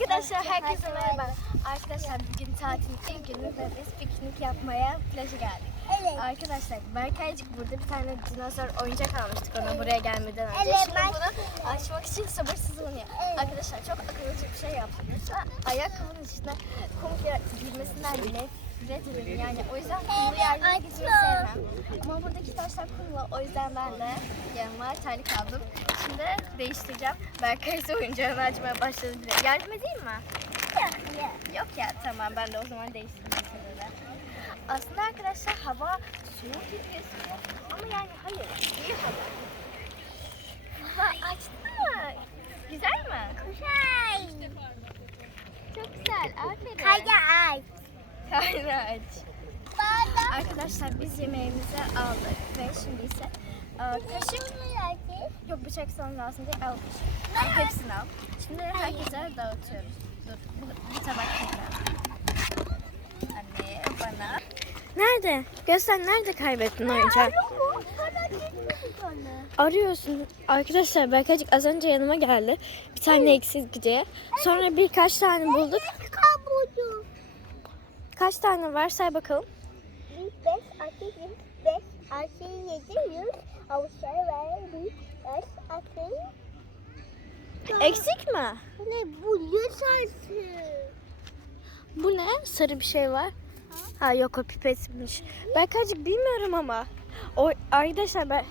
Arkadaşlar herkese merhaba. Arkadaşlar bugün tatilin ilk günü ve biz piknik yapmaya plaja geldik. Evet. Arkadaşlar Berkaycık burada bir tane dinozor oyuncak almıştık ona buraya gelmeden önce. Evet, Şimdi ben- bunu açmak için sabırsızlanıyor. Evet. Arkadaşlar çok akıllıca bir şey. Lütfen ayakkabının içine kum gir- girmesinden nefret ederim yani. O yüzden kumlu yerlere sevmem. Ama buradaki taşlar kumlu o yüzden ben de yanıma terlik aldım. Şimdi değiştireceğim. Berkay ise oyuncağını açmaya başladı bile. Yardım edeyim mi? Yok ya tamam ben de o zaman değiştireyim size de. Aslında arkadaşlar hava soğuk gibi gözüküyor ama yani hayır iyi hava. Ha açtın mı? Güzel mi? Güzel. Çok güzel aferin. Kaya ay. Hayır aç. Arkadaşlar biz yemeğimizi aldık ve şimdi ise e, kaşık yok bıçak sana lazım diye al kaşık. Al hepsini al. Şimdi herkese dağıtıyoruz. Dur bir, bir tabak koyalım. Anne bana. Nerede? Göster nerede kaybettin oyuncağı? Arıyorsun. Arkadaşlar Berkacık az önce yanıma geldi. Bir tane eksik diye. Sonra birkaç tane bulduk. Kaç tane var say bakalım. 5, 6, 5, 6, 7, 100. Avuçlar var. 1, 5, 6. Eksik mi? Ne bu? Yüz artık. Bu ne? Sarı bir şey var. Ha yok o pipetmiş. Berkacık bilmiyorum ama. O arkadaşlar ben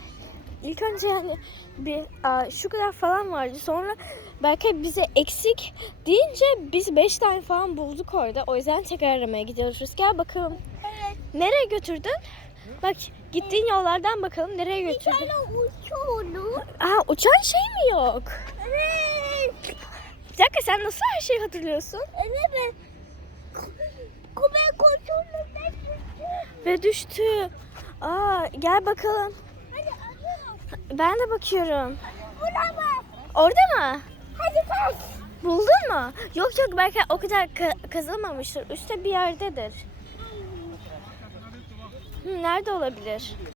ilk önce yani bir aa, şu kadar falan vardı. Sonra Berkay bize eksik deyince biz 5 tane falan bulduk orada. O yüzden tekrar aramaya gidiyoruz. Gel bakalım. Evet. Nereye götürdün? Bak gittiğin yollardan bakalım nereye Bir götürdün? tane uçuyordu. Aa uçan şey mi yok? Evet. Bir dakika sen nasıl her şeyi hatırlıyorsun? Evet. Ben düştüm. Ve düştü. Aa gel bakalım. Ben de bakıyorum. Buna bak. Orada mı? Hadi kaç. Buldun mu? Yok yok belki o kadar ka- kazılmamıştır. Üstte bir yerdedir. Hı, nerede olabilir?